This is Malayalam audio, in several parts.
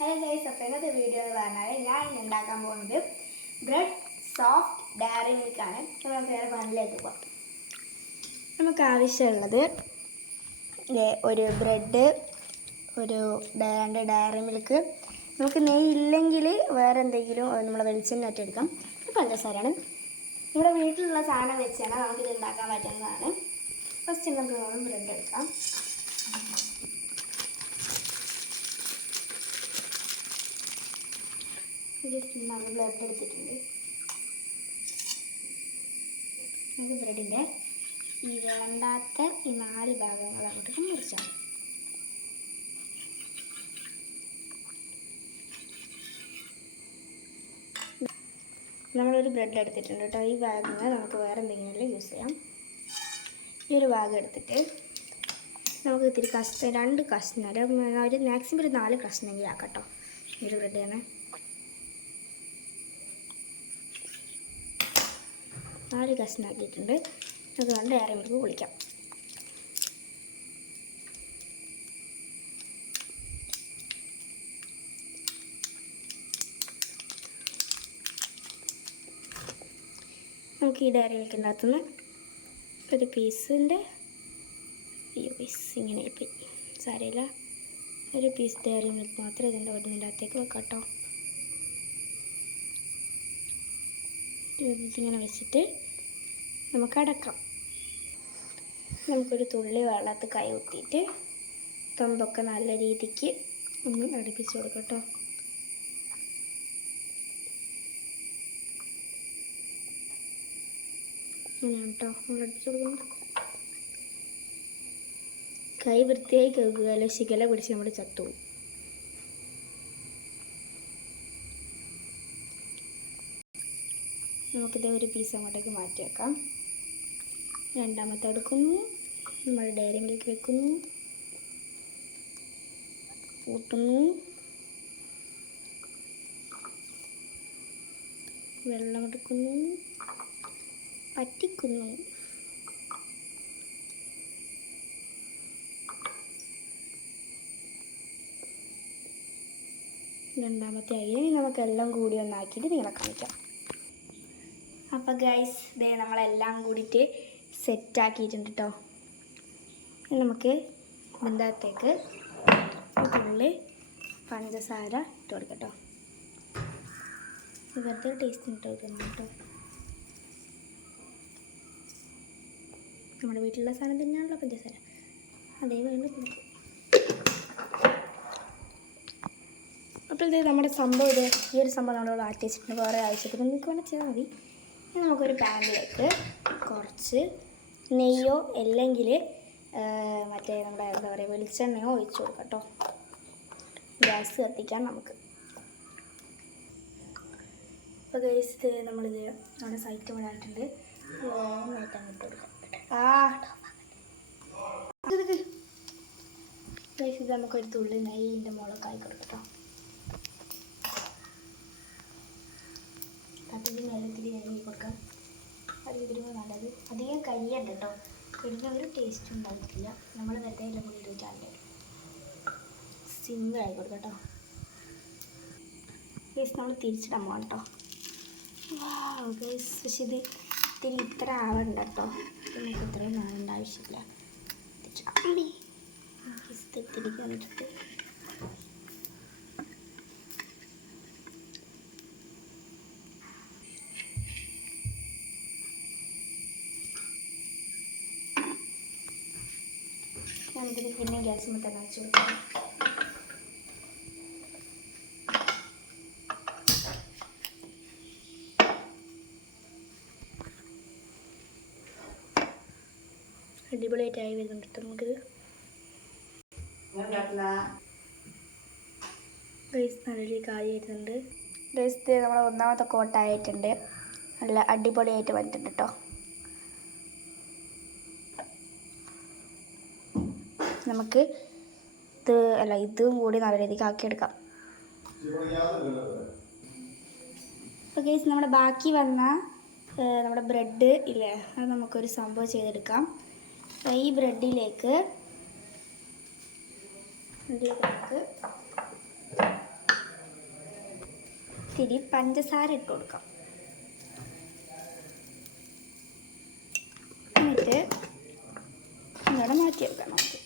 ഹലോ ഗൈസ്, അപ്പോൾ ഇന്നത്തെ വീഡിയോ എന്ന് പറഞ്ഞാൽ ഞാൻ ഉണ്ടാക്കാൻ പോകുന്നത് ബ്രെഡ് സോഫ്റ്റ് ഡയറി മിൽക്കാണ്. അപ്പോൾ നമുക്ക് വേറെ പണിലേക്ക് പോകാം. നമുക്ക് ആവശ്യമുള്ളത് ഒരു ബ്രെഡ്, രണ്ട് ഡയറി മിൽക്ക്, നമുക്ക് നെയ്യ് ഇല്ലെങ്കിൽ വേറെ എന്തെങ്കിലും നമ്മൾ വെളിച്ചെണ്ണ എടുക്കാം. പഞ്ചസാരയാണ്. നമ്മുടെ വീട്ടിലുള്ള സാധനം വെച്ചാണ് നമുക്കിത് ഉണ്ടാക്കാൻ പറ്റുന്നതാണ്. ഫസ്റ്റ് നമുക്ക് ബ്രെഡ് എടുക്കാം. ജസ്റ്റ് നമ്മൾ ബ്രെഡ് എടുത്തിട്ടുണ്ട്. നമുക്ക് ബ്രെഡിൻ്റെ ഈ വേണ്ടാത്ത ഈ 4 ഭാഗങ്ങൾ അങ്ങോട്ട് മുറിച്ചാൽ നമ്മളൊരു ബ്രെഡ് എടുത്തിട്ടുണ്ട് കേട്ടോ. ഈ ഭാഗങ്ങൾ നമുക്ക് വേറെ എന്തെങ്കിലും യൂസ് ചെയ്യാം. ഈ ഒരു ഭാഗം എടുത്തിട്ട് നമുക്ക് ഇത്തിരി രണ്ട് കഷ്ണം, ഒരു മാക്സിമം ഒരു 4 കഷ്ണമെങ്കിലും ആക്കാം കേട്ടോ. ഈ ഒരു ബ്രെഡ് തന്നെ 4 കഷ്ണമാക്കിയിട്ടുണ്ട്. അതുകൊണ്ട് ഡയറി മിൽക്ക് കുളിക്കാം. നമുക്ക് ഈ ഡയറി മിൽക്കിൻ്റെ അകത്തുനിന്ന് ഒരു പീസിൻ്റെ ഇങ്ങനെ പോയി സാരമില്ല, ഒരു പീസ് ഡയറി മിൽക്ക് മാത്രം ഇതിൻ്റെ ഒന്നിൻ്റെ അകത്തേക്ക് വെക്കാം കേട്ടോ. ഇതിങ്ങനെ വെച്ചിട്ട് നമുക്ക് അടക്കാം. നമുക്കൊരു തുള്ളി വെള്ളത്തിൽ കൈ കുത്തിയിട്ട് തൊമ്പൊക്കെ നല്ല രീതിക്ക് ഒന്ന് അടുപ്പിച്ച് കൊടുക്കാം കേട്ടോ. അങ്ങനെയാണ് കേട്ടോ നമ്മൾ അടുപ്പിച്ച് കൊടുക്കുന്നത്. കൈ വൃത്തിയായി കഴുകുക, അല്ലെ ശിഖല പിടിച്ച് നമ്മൾ ചത്തുപോകും. നമുക്കിത് ഒരു പീസ് അങ്ങോട്ടേക്ക് മാറ്റി വെക്കാം. രണ്ടാമത്തെ എടുക്കുന്നു, നമ്മൾ ഡയറി മിൽക്ക് വെക്കുന്നു, കൂട്ടുന്നു, വെള്ളം എടുക്കുന്നു, പറ്റിക്കുന്നു. രണ്ടാമത്തെ ആയി നമുക്കെല്ലാം കൂടി ഒന്നാക്കിയിട്ട് നിങ്ങളെ കാണിക്കാം. അപ്പോൾ ഗൈസ്, ഇതേ നമ്മളെല്ലാം കൂടിയിട്ട് സെറ്റാക്കിയിട്ടുണ്ട് കേട്ടോ. നമുക്ക് ഇതിൻ്റെ അകത്തേക്ക് തുള്ളി പഞ്ചസാര ഇട്ട് കൊടുക്കാം കേട്ടോ. ഇവരുടെ ടേസ്റ്റ് ഇട്ട് കൊടുക്കണം കേട്ടോ. നമ്മുടെ വീട്ടിലുള്ള സാധനം തന്നെയാണല്ലോ പഞ്ചസാര, അതേ വേണ്ട. അപ്പോൾ ഇത് നമ്മുടെ സംഭവം, ഈ ഒരു സംഭവം നമ്മൾ ആട്ടി വെച്ചിട്ടുണ്ട്. വേറെ ആവശ്യത്തിന് നിങ്ങൾക്ക് വേണം ചെയ്താൽ മതി. നമുക്കൊരു പാനിലേക്ക് കുറച്ച് നെയ്യോ അല്ലെങ്കിൽ മറ്റേ നമ്മുടെ എന്താ പറയുക വെളിച്ചെണ്ണയോ ഒഴിച്ച് കൊടുക്കാം കേട്ടോ. ഗ്യാസ് കത്തിക്കാൻ നമുക്ക്. അപ്പോൾ ഗൈസ്, നമ്മളിത് നമ്മുടെ സൈറ്റ് വിടാനായിട്ടുണ്ട്. നന്നായിട്ട് അങ്ങോട്ട് കൊടുക്കാം. ഗൈസ്, ഇത് നമുക്കൊരു തുള്ളി നെയ്യിൻ്റെ മുളകായി കൊടുക്കാം. അതിന് മേലത്തിരി നെയ്യ് കൊടുക്കാം. അത് ഇടുമ്പോൾ നല്ലത്. അധികം കയ്യണ്ട കേട്ടോ, ഇടുന്ന ഒരു ടേസ്റ്റ് ഉണ്ടാകത്തില്ല. നമ്മൾ വെറുതെ എല്ലാം കൂടി ഇട്ടിട്ടാണ് സിമ്പിളായി കൊടുക്കാം കേട്ടോ. ഗൈസ്, നമ്മൾ തിരിച്ചിടാൻ പോകാം കേട്ടോ. ഗൈസ്, പക്ഷെ ഇത് ഇത്ര ആവണ്ട കേട്ടോ. നമുക്ക് ഇത്രയും ആവേണ്ട ആവശ്യമില്ല. തിരിക്കാൻ വേണ്ടിയിട്ട് ഞാനിതിന് പിന്നെ ഗ്യാസ് തന്നെ വെച്ച് കൊടുക്കാം. അടിപൊളിയായിട്ടായി വരുന്നുണ്ട് നമുക്കിത്. ഗൈസ്, നല്ല കാര്യമായിട്ടുണ്ട്. ഗൈസ്, നമ്മൾ ഒന്നാമത്തെ കോട്ടായിട്ടുണ്ട്. നല്ല അടിപൊളിയായിട്ട് വന്നിട്ടുണ്ട് കേട്ടോ. നമുക്ക് ഇതും കൂടി നല്ല രീതിക്ക് ആക്കിയെടുക്കാം. അപ്പോൾ ഗൈസ്, നമ്മുടെ ബാക്കി വന്ന നമ്മുടെ ബ്രെഡ് ഇല്ലേ, അത് നമുക്കൊരു സംഭവം ചെയ്തെടുക്കാം. ഈ ബ്രെഡിലേക്ക് നമുക്ക് ഇത്തിരി പഞ്ചസാര ഇട്ട് കൊടുക്കാം. എന്നിട്ട് ഇങ്ങനെ മാറ്റി വെക്കാം നമുക്ക്.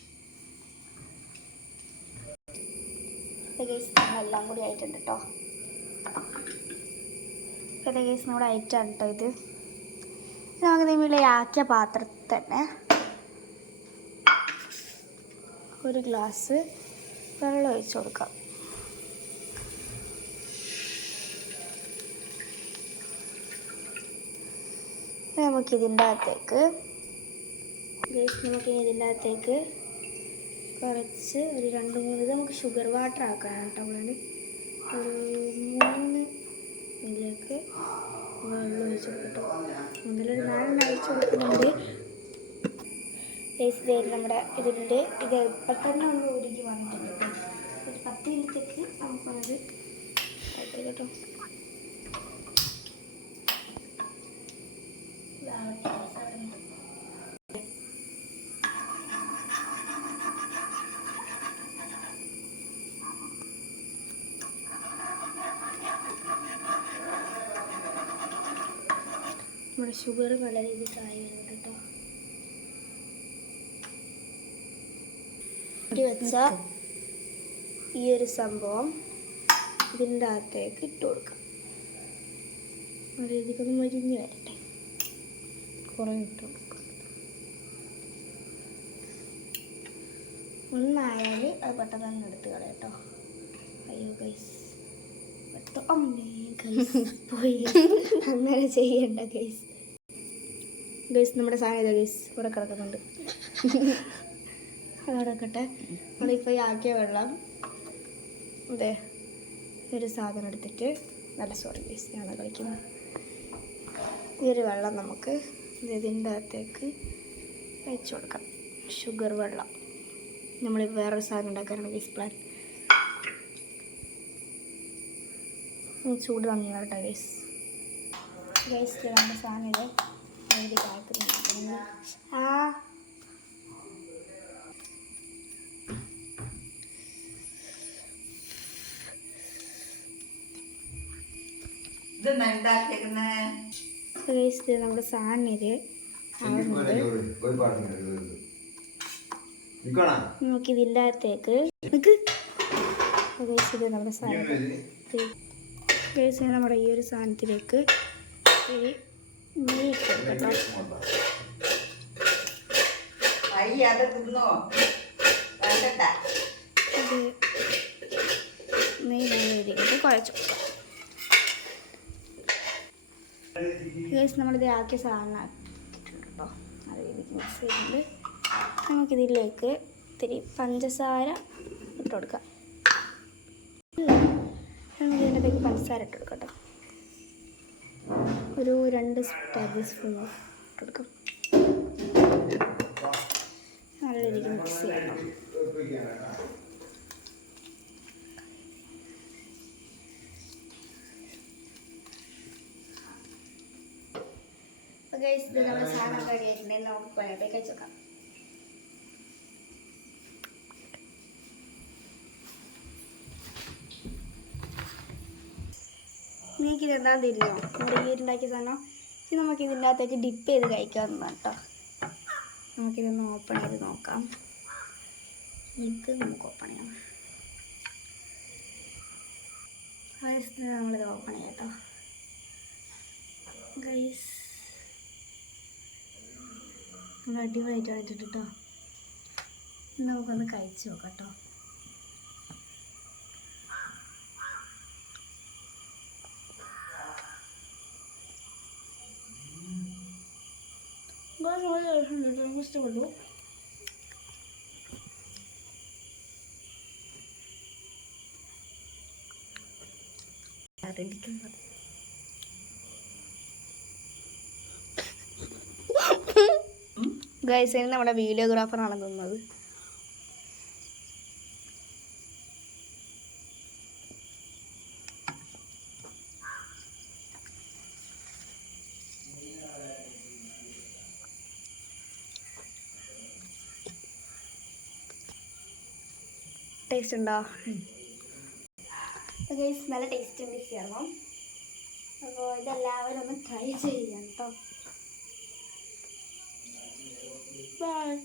എല്ലാം കൂടി ആയിട്ടുണ്ട് കേട്ടോ. കേസ് നമ്മുടെ ഐറ്റാണ് കേട്ടോ ഇത്. നമുക്ക് നിമിളയാക്കിയ പാത്രത്തിൽ തന്നെ ഒരു ഗ്ലാസ് വെള്ളം ഒഴിച്ച് കൊടുക്കാം. നമുക്കിതിൻ്റെ അകത്തേക്ക് കുറച്ച് ഒരു 2-3 ഇത് നമുക്ക് ഷുഗർ വാട്ടർ ആക്കാം കേട്ടോ. ഒരു 3 ഇതിലേക്ക് വെള്ളം ഒഴിച്ച് കൊടുക്കട്ടോ. മുതലൊരു 4 ഒഴിച്ച് കൊടുക്കുന്നുണ്ട്. നമ്മുടെ ഇതിൻ്റെ ഇത് പെട്ടെന്ന് നമ്മൾ ഒരുക്കി വന്നിട്ടുണ്ട് കേട്ടോ. ഒരു 10 മിനിറ്റേക്ക് നമുക്കത് കേട്ടോ. നമ്മുടെ ഷുഗർ നല്ല രീതിയിൽ ആയി വരുന്നുണ്ട് കേട്ടോ. വെച്ച ഈ ഒരു സംഭവം ഇതിൻ്റെ അകത്തേക്ക് ഇട്ട് കൊടുക്കാം. നല്ല രീതിക്കൊന്ന് മൊരിഞ്ഞ് വരട്ടെ. കുറേ ഇട്ട് കൊടുക്കാം. ഒന്നായാൽ അത് പെട്ടെന്ന് തന്നെ എടുത്ത് കളയാം കേട്ടോ. അയ്യോ ഗൈസ് അമ്മേ ഗൈസ് പോയി. അങ്ങനെ ചെയ്യണ്ട ഗൈസ്. നമ്മുടെ സാധനം ഗൈസ് ഇവിടെ കിടക്കുന്നുണ്ട്. അതോടൊക്കെ നമ്മളിപ്പോൾ ആക്കിയ വെള്ളം അതെ ഒരു സാധനം എടുത്തിട്ട് സോറി ഗൈസ് ഞാൻ കളിക്കുന്നത്. ഈ ഒരു വെള്ളം നമുക്ക് ഇതിൻ്റെ അകത്തേക്ക് വെച്ച് കൊടുക്കാം. ഷുഗർ വെള്ളം നമ്മൾ വേറൊരു സാധനം ഉണ്ടാക്കാനാണ് ഗൈസ് പ്ലാൻ. ചൂട് തങ്ങി കേട്ടോ ഗൈസ്. നമ്മുടെ സാധനം ഇത് എഴുതി കാക്കുന്നുണ്ട്. നമ്മുടെ സാധനം ഇത് നമുക്കിതിൻ്റെ അകത്തേക്ക് ഇത് നമ്മുടെ സാധനം നമ്മുടെ ഈ ഒരു സാധനത്തിലേക്ക് നെയ്യ് കേട്ടോ. അത് നെയ്യ് നല്ല രീതിക്ക് കുഴച്ചു കൊടുക്കാം. നമ്മളിത് ആക്കിയ സാധനം കേട്ടോ. നല്ല രീതിക്ക് മിക്സ് ചെയ്യുന്നുണ്ട്. നമുക്കിതിലേക്ക് ഇത്തിരി പഞ്ചസാര ഇട്ട് കൊടുക്കാം. നമുക്ക് ഇതിനകത്തേക്ക് പഞ്ചസാര ഇട്ട് കൊടുക്കട്ടോ. ഒരു 2 ടേബിൾ സ്പൂൺ ഇട്ട് കൊടുക്കാം. നല്ല രീതിക്ക് മിക്സ് ചെയ്യണം. ഗൈസ് ഇത് നമ്മുടെ സാധനം റെഡി ആയിട്ടുണ്ടെങ്കിൽ നമുക്ക് പഴയത്തേക്ക് വെച്ച് നോക്കാം. നിങ്ങൾക്ക് എന്താ തിരിഞ്ഞോ നമ്മുടെ ഈ ഉണ്ടാക്കിയ സാധനം ഇത് നമുക്ക് ഇതിൻ്റെ അകത്തേക്ക് ഡിപ്പ് ചെയ്ത് കഴിക്കാവുന്നതാണ് കേട്ടോ. നമുക്കിതൊന്ന് ഓപ്പൺ ചെയ്ത് നോക്കാം. ഇത് നമുക്ക് ഓപ്പൺ ചെയ്യാം. നമ്മളിത് ഓപ്പൺ ചെയ്യാം കേട്ടോ. ഗൈസ് നമ്മൾ അടിപൊളിയായിട്ട് ഇട്ടിട്ട് കേട്ടോ. നമുക്കൊന്ന് കഴിച്ച് നോക്കാം കേട്ടോ. ഇഷ്ടപ്പെട്ടു. ഗൈസ് നമ്മുടെ വീഡിയോഗ്രാഫറാണ് തിന്നത്. ടേസ്റ്റ് ഉണ്ടോ? ഗൈസ് നല്ല ടേസ്റ്റ് ഉണ്ട് ചേർന്നു. അപ്പോൾ ഇതെല്ലാവരും ഒന്ന് ട്രൈ ചെയ്യാം കേട്ടോ. ബൈ.